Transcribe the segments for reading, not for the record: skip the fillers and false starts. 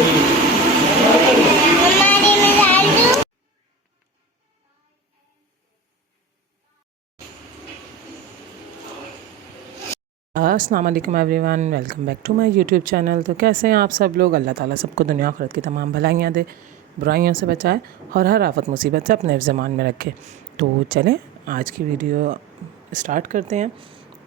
अस्सलाम वालेकुम everyone, welcome back to my YouTube channel. तो कैसे हैं आप सब लोग? अल्लाह ताला सबको दुनिया आखिरत की तमाम भलाइयाँ दे, बुराइयों से बचाए और हर आफत मुसीबत से अपने ज़मान में रखे। तो चलें आज की वीडियो स्टार्ट करते हैं।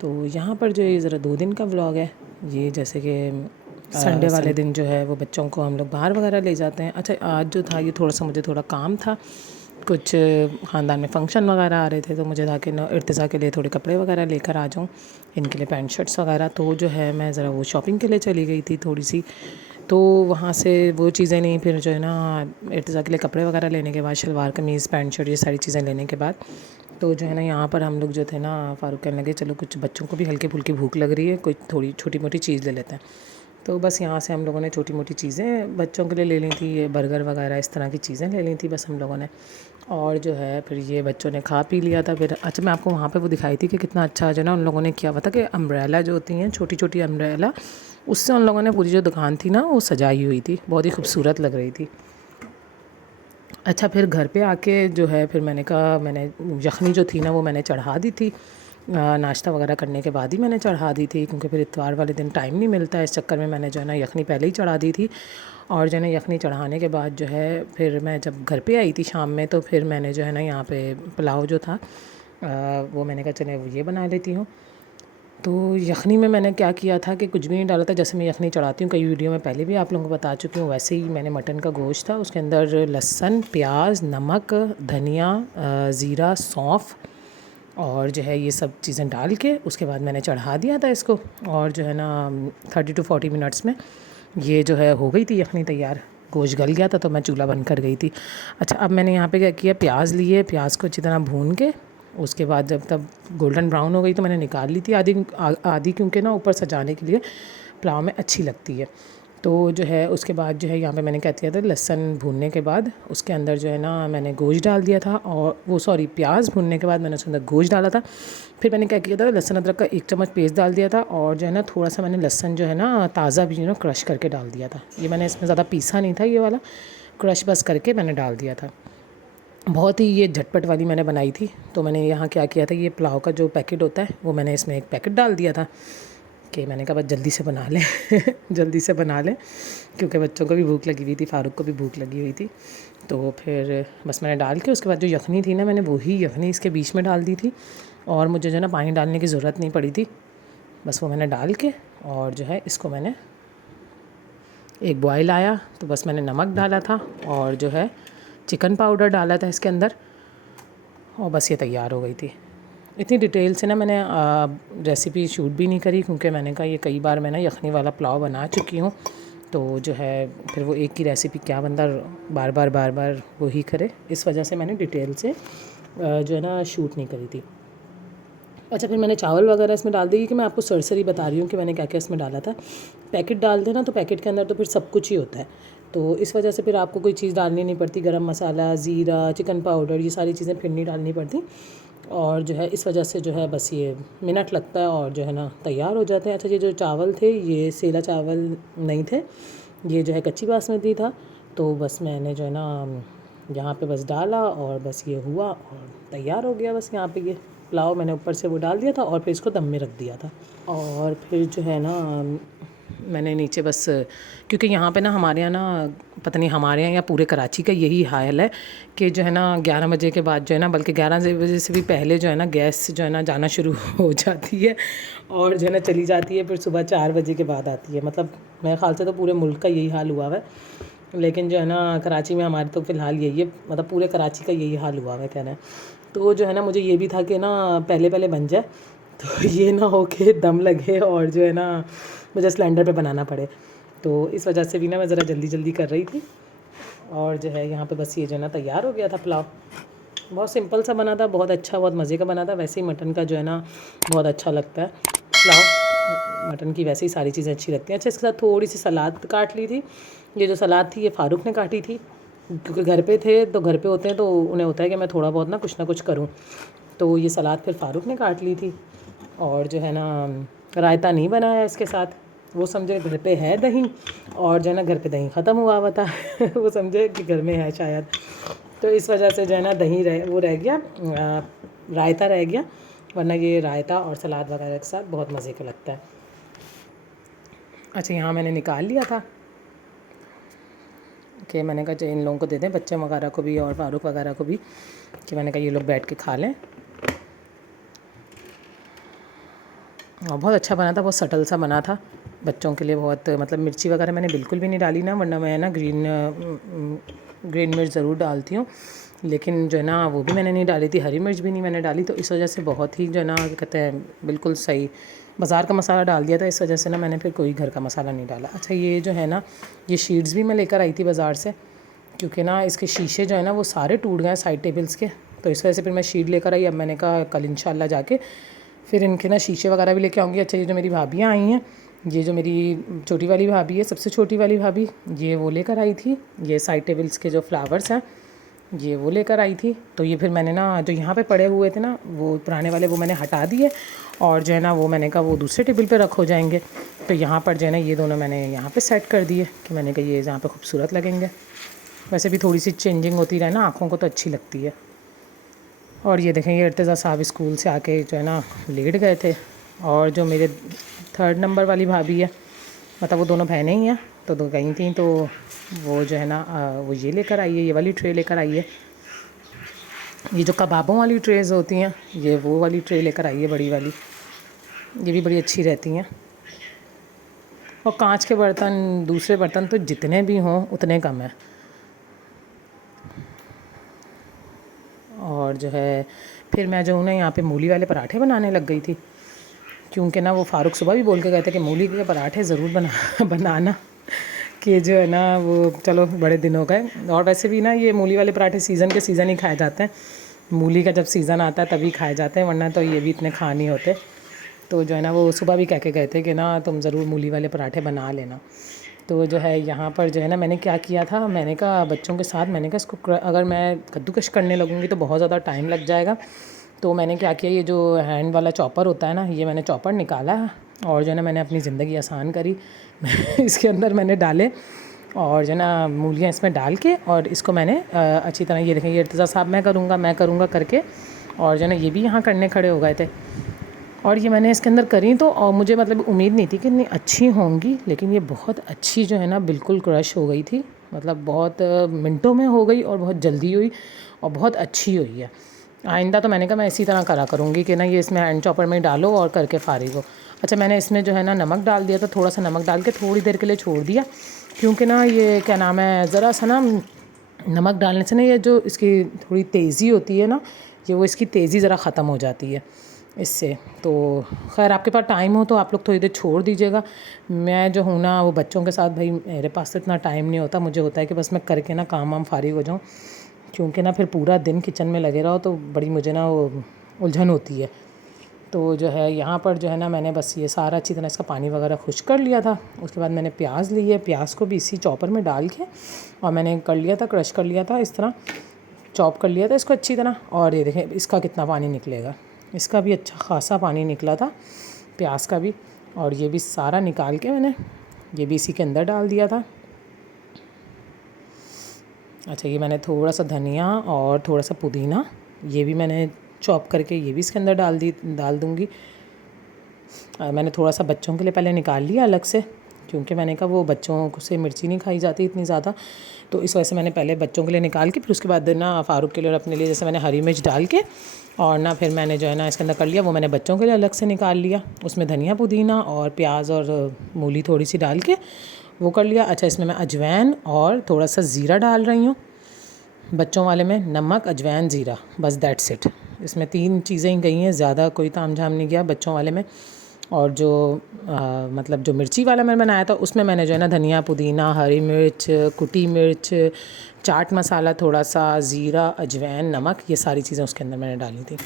तो यहाँ पर जो ये ज़रा 2 दिन का व्लॉग है, ये जैसे कि संडे वाले दिन जो है वो बच्चों को हम लोग बाहर वगैरह ले जाते हैं। अच्छा, आज जो था ये थोड़ा सा मुझे थोड़ा काम था, कुछ ख़ानदान में फ़ंक्शन वगैरह आ रहे थे, तो मुझे था कि ना इर्तिज़ा के लिए थोड़े कपड़े वगैरह लेकर आ जाऊँ, इनके लिए पैंट शर्ट्स वगैरह। तो जो है मैं ज़रा वो शॉपिंग के लिए चली गई थी थोड़ी सी। तो वहाँ से वो चीज़ें नहीं, फिर जो है ना इर्तिज़ा के लिए कपड़े वगैरह लेने के बाद, शलवार कमीज़ पैंट शर्ट ये सारी चीज़ें लेने के बाद, तो जो है ना यहाँ पर हम लोग जो थे ना फ़ारूक कहने लगे चलो कुछ बच्चों को भी हल्की फुल्की भूख लग रही है, कोई थोड़ी छोटी मोटी चीज़ ले लेते हैं। तो बस यहाँ से हम लोगों ने छोटी मोटी चीज़ें बच्चों के लिए ले ली थी, ये बर्गर वगैरह इस तरह की चीज़ें ले ली थी बस हम लोगों ने। और जो है फिर ये बच्चों ने खा पी लिया था। फिर अच्छा, मैं आपको वहाँ पे वो दिखाई थी कि कितना अच्छा जो है ना उन लोगों ने किया हुआ था कि अम्ब्रेला जो होती हैं छोटी छोटी अम्ब्रेला, उससे उन लोगों ने पूरी जो दुकान थी ना वो सजाई हुई थी, बहुत ही खूबसूरत लग रही थी। अच्छा, फिर घर पे आके जो है फिर मैंने कहा, मैंने यखनी जो थी ना वो मैंने चढ़ा दी थी, नाश्ता वगैरह करने के बाद ही मैंने चढ़ा दी थी, क्योंकि फिर इतवार वाले दिन टाइम नहीं मिलता है। इस चक्कर में मैंने जो है ना यखनी पहले ही चढ़ा दी थी। और जो है ना यखनी चढ़ाने के बाद जो है फिर मैं जब घर पे आई थी शाम में, तो फिर मैंने जो है ना यहाँ पे पुलाव जो था वो मैंने कहा चले वो ये बना लेती हूँ। तो यखनी में मैंने क्या किया था कि कुछ भी नहीं डाला था। जैसे मैं यखनी चढ़ाती हूँ, कई वीडियो में पहले भी आप लोगों को बता चुकी हूँ, वैसे ही मैंने मटन का गोश्त था, उसके अंदर लहसुन, प्याज, नमक, धनिया, ज़ीरा, सौंफ और जो है ये सब चीज़ें डाल के उसके बाद मैंने चढ़ा दिया था इसको। और जो है ना 30 to 40 मिनट्स में ये जो है हो गई थी यखनी तैयार। गोश्त गल गया था तो मैं चूल्हा बंद कर गई थी। अच्छा, अब मैंने यहाँ पे क्या किया, प्याज लिए, प्याज को अच्छी तरह भून के उसके बाद जब तब गोल्डन ब्राउन हो गई तो मैंने निकाल ली थी आधी आधी, क्योंकि ना ऊपर सजाने के लिए पुलाव में अच्छी लगती है। तो जो है उसके बाद जो है यहाँ पे मैंने क्या किया था, लहसुन भूनने के बाद उसके अंदर जो है ना मैंने गोश्त डाल दिया था, और वो सॉरी प्याज भूनने के बाद मैंने उसके अंदर गोश्त डाला था। फिर मैंने क्या किया था, लहसुन अदरक का 1 चम्मच पेस्ट डाल दिया था, और जो है ना थोड़ा सा मैंने लहसुन जो है ना ताज़ा भी क्रश करके डाल दिया था। ये मैंने इसमें ज़्यादा पीसा नहीं था, ये वाला क्रश बस करके मैंने डाल दिया था। बहुत ही ये झटपट वाली मैंने बनाई थी। तो मैंने यहाँ क्या किया था, ये पुलाव का जो पैकेट होता है वो मैंने इसमें एक पैकेट डाल दिया था कि मैंने कहा बस जल्दी से बना लें जल्दी से बना लें, क्योंकि बच्चों को भी भूख लगी हुई थी, फ़ारूक को भी भूख लगी हुई थी। तो फिर बस मैंने डाल के उसके बाद जो यखनी थी ना, मैंने वही यखनी इसके बीच में डाल दी थी, और मुझे जो है ना पानी डालने की ज़रूरत नहीं पड़ी थी। बस वो मैंने डाल के और जो है इसको मैंने एक बॉयल आया तो बस मैंने नमक डाला था और जो है चिकन पाउडर डाला था इसके अंदर, और बस ये तैयार हो गई थी। इतनी डिटेल से ना मैंने रेसिपी शूट भी नहीं करी, क्योंकि मैंने कहा ये कई बार मैं ना यखनी वाला पुलाव बना चुकी हूँ, तो जो है फिर वो एक ही रेसिपी क्या बंदा बार बार वही करे, इस वजह से मैंने डिटेल से जो है ना शूट नहीं करी थी। अच्छा, फिर मैंने चावल वगैरह इसमें डाल दी, कि मैं आपको सरसरी बता रही हूँ कि मैंने क्या क्या इसमें डाला था। पैकेट डाल देना तो पैकेट के अंदर तो फिर सब कुछ ही होता है, तो इस वजह से फिर आपको कोई चीज़ डालनी नहीं पड़ती, गरम मसाला, ज़ीरा, चिकन पाउडर, ये सारी चीज़ें फिर नहीं डालनी पड़ती। और जो है इस वजह से जो है बस ये मिनट लगता है और जो है ना तैयार हो जाते हैं। अच्छा, ये जो चावल थे ये सेला चावल नहीं थे, ये जो है कच्ची बासमती था। तो बस मैंने जो है ना यहाँ पे बस डाला और बस ये हुआ और तैयार हो गया। बस यहाँ पे ये पुलाव मैंने ऊपर से वो डाल दिया था और फिर इसको दम में रख दिया था। और फिर जो है ना मैंने नीचे बस, क्योंकि यहाँ पे ना हमारे यहाँ ना पता नहीं हमारे यहाँ या पूरे कराची का यही हाल है कि जो है ना 11 बजे के बाद जो है ना, बल्कि 11 बजे से भी पहले जो है ना गैस जो है ना जाना शुरू हो जाती है और जो है ना चली जाती है, फिर सुबह 4 बजे के बाद आती है। मतलब मेरे ख्याल से तो पूरे मुल्क का यही हाल हुआ है, लेकिन जो है ना कराची में हमारे तो फ़िलहाल यही है, मतलब पूरे कराची का यही हाल हुआ है कहना है। तो जो है ना मुझे ये भी था कि ना पहले पहले बन जाए, तो ये ना हो के दम लगे और जो है ना मुझे सिलेंडर पे बनाना पड़े। तो इस वजह से भी ना मैं ज़रा जल्दी जल्दी कर रही थी। और जो है यहाँ पे बस ये जो है ना तैयार हो गया था पुलाव। बहुत सिंपल सा बना था, बहुत अच्छा, बहुत मज़े का बना था। वैसे ही मटन का जो है ना बहुत अच्छा लगता है पुलाव, मटन की वैसे ही सारी चीज़ें अच्छी लगती हैं। अच्छा, इसके साथ थोड़ी सी सलाद काट ली थी। ये जो सलाद थी ये फ़ारूक ने काटी थी, क्योंकि घर पे थे, तो घर पे होते हैं तो उन्हें होता है कि मैं थोड़ा बहुत ना कुछ करूँ। तो ये सलाद फिर फ़ारूक ने काट ली थी। और जो है ना रायता नहीं बनाया इसके साथ, वो समझे घर पे है दही, और जो है ना घर पे दही ख़त्म हुआ हुआ था वो समझे कि घर में है शायद, तो इस वजह से जो है ना दही रह गया, रायता रह गया, वरना ये रायता और सलाद वगैरह के साथ बहुत मज़े का लगता है। अच्छा, यहाँ मैंने निकाल लिया था कि मैंने कहा इन लोगों को दे दें, बच्चे वगैरह को भी और फारूक वगैरह को भी, कि मैंने कहा ये लोग बैठ के खा लें। और बहुत अच्छा बना था, बहुत सटल सा बना था बच्चों के लिए, बहुत मतलब मिर्ची वगैरह मैंने बिल्कुल भी नहीं डाली ना, वरना मैं ना ग्रीन मिर्च ज़रूर डालती हूँ, लेकिन जो है ना वो भी मैंने नहीं डाली थी, हरी मिर्च भी नहीं मैंने डाली, तो इस वजह से बहुत ही जो है ना कहते हैं बिल्कुल सही बाज़ार का मसाला डाल दिया था, इस वजह से ना मैंने फिर कोई घर का मसाला नहीं डाला। अच्छा, ये जो है ना ये शीट्स भी मैं लेकर आई थी बाज़ार से, क्योंकि ना इसके शीशे जो है ना वो सारे टूट गए साइड टेबल्स के, तो इस वजह से फिर मैं शीट लेकर आई। अब मैंने कहा कल इंशाल्लाह जाके फिर इनके ना शीशे वगैरह भी लेके आऊँगी। अच्छा, ये जो मेरी भाभियाँ आई हैं, ये जो मेरी छोटी वाली भाभी है, सबसे छोटी वाली भाभी, ये वो लेकर आई थी, ये साइड टेबल्स के जो फ्लावर्स हैं ये वो लेकर आई थी। तो ये फिर मैंने ना जो यहाँ पे पड़े हुए थे ना वो पुराने वाले, वो मैंने हटा दिए, और जो है ना वो मैंने कहा वो दूसरे टेबल पे रख हो जाएंगे, तो यहाँ पर जो है ना ये दोनों मैंने यहाँ पे सेट कर दिए कि मैंने कहा ये यहाँ पे खूबसूरत लगेंगे। वैसे भी थोड़ी सी चेंजिंग होती रहे ना, आँखों को तो अच्छी लगती है। और ये देखें, ये इर्तिज़ा साहब स्कूल से आके जो है ना लेट गए थे, और जो मेरे 3rd नंबर वाली भाभी है, मतलब वो दोनों बहनें ही हैं, तो दो गई थी, तो वो जो है ना वो ये लेकर आई है, ये वाली ट्रे लेकर आई है, ये जो कबाबों वाली ट्रेज़ होती हैं ये वो वाली ट्रे लेकर आई है बड़ी वाली, ये भी बड़ी अच्छी रहती हैं। और कांच के बर्तन, दूसरे बर्तन तो जितने भी हों उतने कम हैं। और जो है फिर मैं जो हूँ ना यहाँ पे मूली वाले पराठे बनाने लग गई थी, क्योंकि ना वो फारूक सुबह भी बोल के गए थे कि मूली के पराठे ज़रूर बनाना, कि जो है ना वो चलो बड़े दिन हो गए। और वैसे भी ना ये मूली वाले पराठे सीज़न के सीज़न ही खाए जाते हैं, मूली का जब सीज़न आता है तभी खाए जाते हैं, वरना तो ये भी इतने खा नहीं होते। तो जो है ना वो सुबह भी कह के गए थे कि ना तुम ज़रूर मूली वाले पराठे बना लेना। तो जो है यहाँ पर जो है ना मैंने क्या किया था, मैंने कहा बच्चों के साथ, मैंने कहा इसको अगर मैं कद्दूकश करने लगूँगी तो बहुत ज़्यादा टाइम लग जाएगा, तो मैंने क्या किया, ये जो हैंड वाला चॉपर होता है ना, ये मैंने चॉपर निकाला, और जो है ना मैंने अपनी ज़िंदगी आसान करी इसके अंदर मैंने डाले, और जो है ना मूलियाँ इसमें डाल के, और इसको मैंने अच्छी तरह, ये देखें ये इर्तिज़ा साहब मैं करूँगा करके, और जो है ना ये भी यहाँ करने खड़े हो गए थे, और ये मैंने इसके अंदर करी, तो और मुझे मतलब उम्मीद नहीं थी कि इतनी अच्छी होंगी, लेकिन ये बहुत अच्छी जो है ना बिल्कुल क्रश हो गई थी, मतलब बहुत मिनटों में हो गई, और बहुत जल्दी हुई, और बहुत अच्छी हुई है। आइंदा तो मैंने कहा मैं इसी तरह करा करूँगी कि ना ये इसमें हैंड चॉपर में डालो और करके फारिग हो। अच्छा, मैंने इसमें जो है ना नमक डाल दिया था, थोड़ा सा नमक डाल के थोड़ी देर के लिए छोड़ दिया, क्योंकि ना ये क्या नाम है, ज़रा सा ना नमक डालने से ना ये जो इसकी थोड़ी तेज़ी होती है ना, ये वो इसकी तेज़ी ज़रा ख़त्म हो जाती है इससे। तो खैर आपके पास टाइम हो तो आप लोग थोड़ी देर छोड़ दीजिएगा। मैं जो हूँ ना वो बच्चों के साथ, भाई मेरे पास तो इतना टाइम नहीं होता, मुझे होता है कि बस मैं करके ना काम वाम फारिग हो जाऊँ, क्योंकि ना फिर पूरा दिन किचन में लगे रहो तो बड़ी मुझे ना वो उलझन होती है। तो जो है यहाँ पर जो है ना मैंने बस ये सारा अच्छी तरह इसका पानी वगैरह खुश्क कर लिया था। उसके बाद मैंने प्याज ली है, प्याज को भी इसी चॉपर में डाल के और मैंने कर लिया था, क्रश कर लिया था, इस तरह चॉप कर लिया था इसको अच्छी तरह। और ये देखें इसका कितना पानी निकलेगा, इसका भी अच्छा खासा पानी निकला था प्याज का भी। और ये भी सारा निकाल के मैंने ये भी इसी के अंदर डाल दिया था। अच्छा, ये मैंने थोड़ा सा धनिया और थोड़ा सा पुदीना ये भी मैंने चॉप करके ये भी इसके अंदर डाल दूँगी। मैंने थोड़ा सा बच्चों के लिए पहले निकाल लिया अलग से, क्योंकि मैंने कहा वो बच्चों से मिर्ची नहीं खाई जाती इतनी ज़्यादा, तो इस वजह से मैंने पहले बच्चों के लिए निकाल के फिर उसके बाद ना फ़ारूक के लिए और अपने लिए जैसे मैंने हरी मिर्च डाल के और ना फिर मैंने जो है ना इसके अंदर कर लिया, वो मैंने बच्चों के लिए अलग से निकाल लिया। उसमें धनिया पुदीना और प्याज और मूली थोड़ी सी डाल के वो कर लिया। अच्छा, इसमें मैं अजवाइन और थोड़ा सा ज़ीरा डाल रही हूँ। बच्चों वाले में नमक, अजवाइन, ज़ीरा, बस दैट्स इट। इसमें 3 चीज़ें ही गई हैं, ज़्यादा कोई ताम झाम नहीं गया बच्चों वाले में। और जो मतलब जो मिर्ची वाला मैंने बनाया था उसमें मैंने जो है ना धनिया पुदीना, हरी मिर्च, कुटी मिर्च, चाट मसाला थोड़ा सा, ज़ीरा, अजवाइन, नमक, ये सारी चीज़ें उसके अंदर मैंने डाली थी।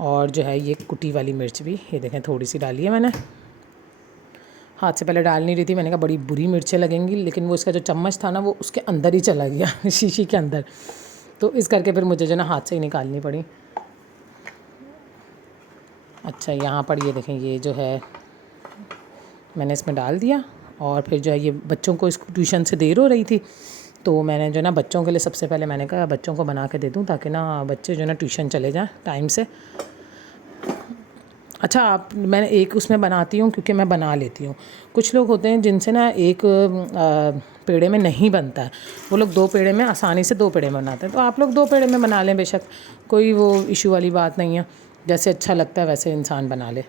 और जो है ये कुटी वाली मिर्च भी ये देखें थोड़ी सी डाली है मैंने, हाथ से पहले डाल नहीं रही थी, मैंने कहा बड़ी बुरी मिर्चें लगेंगी, लेकिन वो इसका जो चम्मच था ना वो उसके अंदर ही चला गया शीशी के अंदर, तो इस करके फिर मुझे जो ना हाथ से ही निकालनी पड़ी। अच्छा, यहाँ पर ये देखें ये जो है मैंने इसमें डाल दिया। और फिर जो है ये बच्चों को इसको ट्यूशन से देर हो रही थी, तो मैंने जो है ना बच्चों के लिए सबसे पहले मैंने कहा बच्चों को बना के दे दूँ, ताकि ना बच्चे जो है ना ट्यूशन चले जाएँ टाइम से। अच्छा, आप मैंने एक उसमें बनाती हूँ क्योंकि मैं बना लेती हूँ। कुछ लोग होते हैं जिनसे ना एक पेड़े में नहीं बनता है, वो लोग 2 पेड़े में आसानी से 2 पेड़े में बनाते हैं। तो आप लोग 2 पेड़े में बना लें, बेशक कोई वो इशू वाली बात नहीं है। जैसे अच्छा लगता है वैसे इंसान बना ले।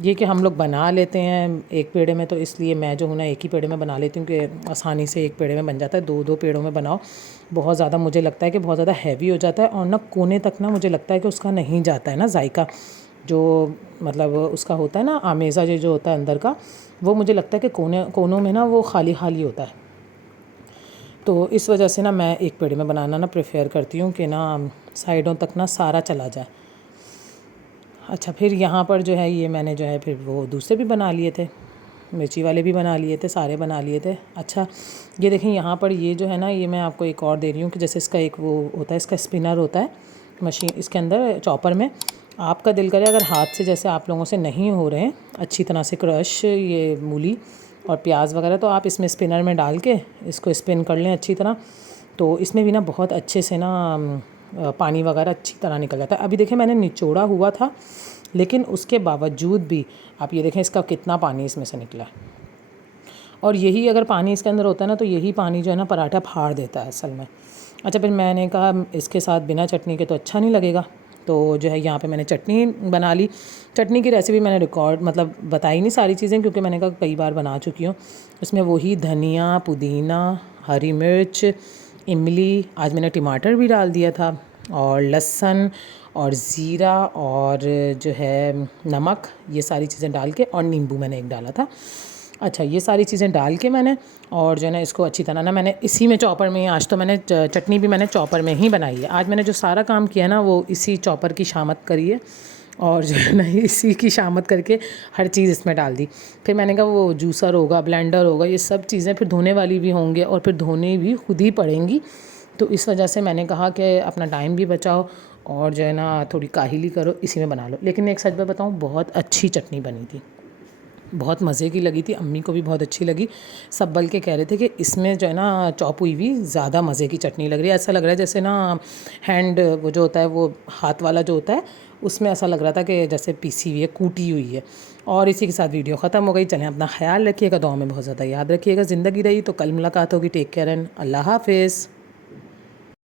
ये कि हम लोग बना लेते हैं एक पेड़े में, तो इसलिए मैं जो हूँ ना एक ही पेड़े में बना लेती हूँ कि आसानी से एक पेड़े में बन जाता है। 2-2 पेड़ों में बनाओ बहुत ज़्यादा, मुझे लगता है कि बहुत ज़्यादा हैवी हो जाता है, और ना कोने तक ना मुझे लगता है कि उसका नहीं जाता है ना जायका, जो मतलब उसका होता है ना आमेज़ा जो होता है अंदर का, वो मुझे लगता है कि कोनों में ना वो खाली खाली होता है। तो इस वजह से ना मैं एक पेड़े में बनाना ना प्रेफर करती हूँ कि ना साइडों तक ना सारा चला जाए। अच्छा, फिर यहाँ पर जो है ये मैंने जो है फिर वो दूसरे भी बना लिए थे, मिर्ची वाले भी बना लिए थे, सारे बना लिए थे। अच्छा, ये देखें यहाँ पर ये जो है ना, ये मैं आपको एक और दे रही हूँ कि जैसे इसका एक वो होता है, इसका स्पिनर होता है मशीन, इसके अंदर चॉपर में आपका दिल करे अगर हाथ से जैसे आप लोगों से नहीं हो रहे हैं अच्छी तरह से क्रश ये मूली और प्याज वगैरह, तो आप इसमें स्पिनर में डाल के इसको स्पिन कर लें अच्छी तरह। तो इसमें भी ना बहुत अच्छे से ना पानी वगैरह अच्छी तरह निकल जाता है। अभी देखें मैंने निचोड़ा हुआ था, लेकिन उसके बावजूद भी आप ये देखें इसका कितना पानी इसमें से निकला है। और यही अगर पानी इसके अंदर होता है ना, तो यही पानी जो है ना पराठा फाड़ देता है असल में। अच्छा, फिर मैंने कहा इसके साथ बिना चटनी के तो अच्छा नहीं लगेगा, तो जो है यहाँ पे मैंने चटनी बना ली। चटनी की रेसिपी मैंने रिकॉर्ड मतलब बताई नहीं सारी चीज़ें, क्योंकि मैंने कहा कई बार बना चुकी हूँ। इसमें वही धनिया, पुदीना, हरी मिर्च, इमली, आज मैंने टमाटर भी डाल दिया था, और लहसुन और ज़ीरा और जो है नमक, ये सारी चीज़ें डाल के, और नींबू मैंने एक डाला था। अच्छा, ये सारी चीज़ें डाल के मैंने और जो है ना इसको अच्छी तरह ना मैंने इसी में चॉपर में, आज तो मैंने चटनी भी मैंने चॉपर में ही बनाई है। आज मैंने जो सारा काम किया ना वो इसी चॉपर की शामत करी है, और जो है ना इसी की शामत करके हर चीज़ इसमें डाल दी। फिर मैंने कहा वो जूसर होगा, ब्लेंडर होगा, ये सब चीज़ें फिर धोने वाली भी होंगे और फिर धोने भी खुद ही पड़ेंगी। तो इस वजह से मैंने कहा कि अपना टाइम भी बचाओ और जो है ना थोड़ी काहिली करो, इसी में बना लो। लेकिन एक सच बात बताऊँ, बहुत अच्छी चटनी बनी थी, बहुत मज़े की लगी थी, अम्मी को भी बहुत अच्छी लगी। सब बल्कि कह रहे थे कि इसमें जो है ना चॉप हुई हुई ज़्यादा मज़े की चटनी लग रही है। ऐसा लग रहा है जैसे ना हैंड वो जो होता है वो हाथ वाला जो होता है, उसमें ऐसा लग रहा था कि जैसे पीसी हुई है, कूटी हुई है। और इसी के साथ वीडियो ख़त्म हो गई। चलें, अपना ख्याल रखिएगा, दुआ में बहुत ज़्यादा याद रखिएगा। ज़िंदगी रही तो कल मुलाकात होगी। टेक केयर एंड अल्लाह हाफ़िज़।